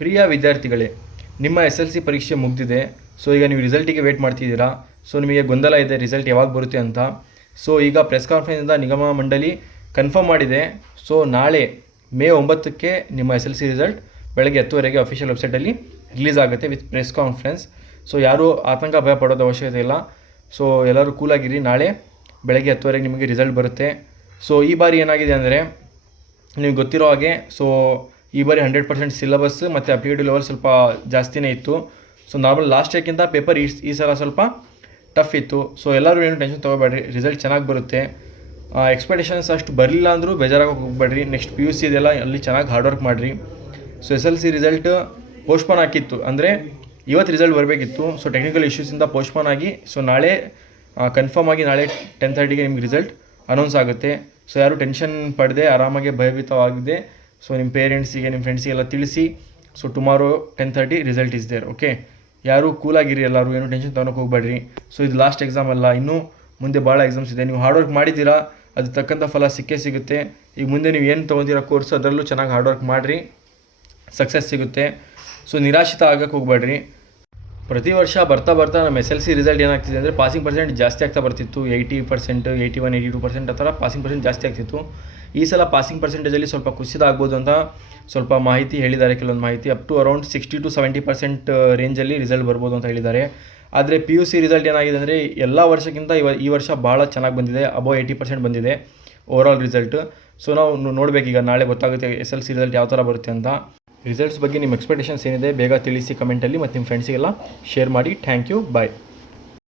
ಪ್ರಿಯ ವಿದ್ಯಾರ್ಥಿಗಳೇ, ನಿಮ್ಮ SLC ಪರೀಕ್ಷೆ ಮುಗಿದಿದೆ. ಸೊ ಈಗ ನೀವು ರಿಸಲ್ಟಿಗೆ ವೇಟ್ ಮಾಡ್ತಿದ್ದೀರಾ. ಸೊ ನಿಮಗೆ ಗೊಂದಲ ಇದೆ ರಿಸಲ್ಟ್ ಯಾವಾಗ ಬರುತ್ತೆ ಅಂತ. ಸೊ ಈಗ ಪ್ರೆಸ್ ಕಾನ್ಫರೆನ್ಸಿಂದ ನಿಗಮ ಮಂಡಳಿ ಕನ್ಫರ್ಮ್ ಮಾಡಿದೆ. ಸೊ ನಾಳೆ ಮೇ 9ಕ್ಕೆ ನಿಮ್ಮ SLC ರಿಸಲ್ಟ್ ಬೆಳಗ್ಗೆ 10 ಅಫಿಷಿಯಲ್ ವೆಬ್ಸೈಟಲ್ಲಿ ರಿಲೀಸ್ ಆಗುತ್ತೆ ವಿತ್ ಪ್ರೆಸ್ ಕಾನ್ಫರೆನ್ಸ್. ಸೊ ಯಾರೂ ಆತಂಕ ಭಯ ಪಡೋದು ಅವಶ್ಯಕತೆ ಇಲ್ಲ. ಸೊ ಎಲ್ಲರೂ ಕೂಲಾಗಿರಿ, ನಾಳೆ ಬೆಳಗ್ಗೆ 10 ನಿಮಗೆ ರಿಸಲ್ಟ್ ಬರುತ್ತೆ. ಸೊ ಈ ಬಾರಿ ಏನಾಗಿದೆ ಅಂದರೆ ನಿಮಗೆ ಗೊತ್ತಿರೋ ಹಾಗೆ, ಸೊ ಈ ಬಾರಿ 100% ಸಿಲೆಬಸ್ ಮತ್ತು ಅಪ್ಲಿಕೇಟಿವ್ ಲೆವೆಲ್ ಸ್ವಲ್ಪ ಜಾಸ್ತಿನೇ ಇತ್ತು. ಸೊ ನಾರ್ಮಲ್ ಲಾಸ್ಟ್ ಇಯರ್ಕ್ಕಿಂತ ಪೇಪರ್ ಈ ಸಲ ಸ್ವಲ್ಪ ಟಫ್ ಇತ್ತು. ಸೊ ಎಲ್ಲರೂ ಏನು ಟೆನ್ಷನ್ ತೊಗೋಬೇಡ್ರಿ, ರಿಸಲ್ಟ್ ಚೆನ್ನಾಗಿ ಬರುತ್ತೆ. ಎಕ್ಸ್ಪೆಕ್ಟೇಷನ್ಸ್ ಅಷ್ಟು ಬರಲಿಲ್ಲ ಅಂದರೂ ಬೇಜಾರಾಗೋಕೆ ಹೋಗ್ಬೇಡ್ರಿ. ನೆಕ್ಸ್ಟ್ PUC ಇದೆಲ್ಲ ಅಲ್ಲಿ ಚೆನ್ನಾಗಿ ಹಾರ್ಡ್ ವರ್ಕ್ ಮಾಡಿರಿ. ಸೊ SLC ರಿಸಲ್ಟ್ ಪೋಸ್ಟ್ಪೋನ್ ಆಗಿತ್ತು, ಅಂದರೆ ಇವತ್ತು ರಿಸಲ್ಟ್ ಬರಬೇಕಿತ್ತು. ಸೊ ಟೆಕ್ನಿಕಲ್ ಇಶ್ಯೂಸಿಂದ ಪೋಸ್ಟ್ಪೋನ್ ಆಗಿ ಸೊ ನಾಳೆ ಕನ್ಫರ್ಮ್ ಆಗಿ ನಾಳೆ 10:30ಗೆ ನಿಮ್ಗೆ ರಿಸಲ್ಟ್ ಅನೌನ್ಸ್ ಆಗುತ್ತೆ. ಸೊ ಯಾರು ಟೆನ್ಷನ್ ಪಡದೆ ಆರಾಮಾಗಿ ಭಯಭೀತವಾಗಿದೆ ಸೊ ನಿಮ್ಮ ಪೇರೆಂಟ್ಸಿಗೆ ನಿಮ್ಮ ಫ್ರೆಂಡ್ಸಿಗೆಲ್ಲ ತಿಳಿಸಿ. So tomorrow 10:30 result is there. Okay, ಯಾರು ಕೂಲಾಗಿರಿ, ಎಲ್ಲರೂ ಏನು ಟೆನ್ಷನ್ ತೊಗೊಳಕ್ಕೆ ಹೋಗ್ಬೇಡ್ರಿ. ಸೊ ಇದು ಲಾಸ್ಟ್ ಎಕ್ಸಾಮ್ ಅಲ್ಲ, ಇನ್ನೂ ಮುಂದೆ ಭಾಳ ಎಕ್ಸಾಮ್ಸ್ ಇದೆ. ನೀವು ಹಾರ್ಡ್ ವರ್ಕ್ ಮಾಡಿದ್ದೀರಾ, ಅದು ತಕ್ಕಂಥ ಫಲ ಸಿಕ್ಕೇ ಸಿಗುತ್ತೆ. ಈಗ ಮುಂದೆ ನೀವು ಏನು ತೊಗೊತೀರೋ ಕೋರ್ಸ್ ಅದರಲ್ಲೂ ಚೆನ್ನಾಗಿ ಹಾರ್ಡ್ ವರ್ಕ್ ಮಾಡಿರಿ, ಸಕ್ಸಸ್ ಸಿಗುತ್ತೆ. ಸೊ ನಿರಾಶಿತ ಆಗಕ್ಕೆ ಹೋಗ್ಬೇಡ್ರಿ. ಪ್ರತಿ ವರ್ಷ ಬರ್ತಾ ಬರ್ತಾ ನಮ್ಮ SLC ರಿಸಲ್ಟ್ ಏನಾಗ್ತಿದೆ ಅಂದರೆ ಪಾಸಿಂಗ್ ಪರ್ಸೆಂಟ್ ಜಾಸ್ತಿ ಆಗ್ತಾ ಬರ್ತಿತ್ತು. 80%, 81, 82% ಆ ಥರ ಪಾಸಿಂಗ್ ಪರ್ಸೆಂಟ್ ಜಾಸ್ತಿ ಆಗ್ತಿತ್ತು. ಈ ಸಲ ಪಾಸಿಂಗ್ ಪರ್ಸೆಂಟೇಜಲ್ಲಿ ಸ್ವಲ್ಪ ಕುಸಿತ ಆಗ್ಬೋದು ಅಂತ ಸ್ವಲ್ಪ ಮಾಹಿತಿ ಹೇಳಿದ್ದಾರೆ. ಕೆಲವೊಂದು ಮಾಹಿತಿ ಅಪ್ ಟು ಅರೌಂಡ್ 60 to 70% ರೇಂಜಲ್ಲಿ ರಿಸಲ್ಟ್ ಬರ್ಬೋದು ಅಂತ ಹೇಳಿದ್ದಾರೆ. ಆದರೆ PUC ರಿಸಲ್ಟ್ ಏನಾಗಿದೆ ಅಂದರೆ ಎಲ್ಲ ವರ್ಷಕ್ಕಿಂತ ಈ ವರ್ಷ ಭಾಳ ಚೆನ್ನಾಗಿ ಬಂದಿದೆ, ಅಬೌವ್ 80% ಬಂದಿದೆ ಓವರಾಲ್ ರಿಸಲ್ಟ್. ಸೊ ನಾವು ನೋಡಬೇಕೀಗ, ನಾಳೆ ಗೊತ್ತಾಗುತ್ತೆ SLC ರಿಸಲ್ಟ್ ಯಾವ ಥರ ಬರುತ್ತೆ ಅಂತ. ರಿಸಲ್ಟ್ಸ್ ಬಗ್ಗೆ ನಿಮ್ಮ ಎಕ್ಸ್ಪೆಕ್ಟೇಷನ್ಸ್ ಏನಿದೆ ಬೇಗ ತಿಳಿಸಿ ಕಮೆಂಟಲ್ಲಿ, ಮತ್ತು ನಿಮ್ಮ ಫ್ರೆಂಡ್ಸಿಗೆಲ್ಲ ಶೇರ್ ಮಾಡಿ. Thank you, bye.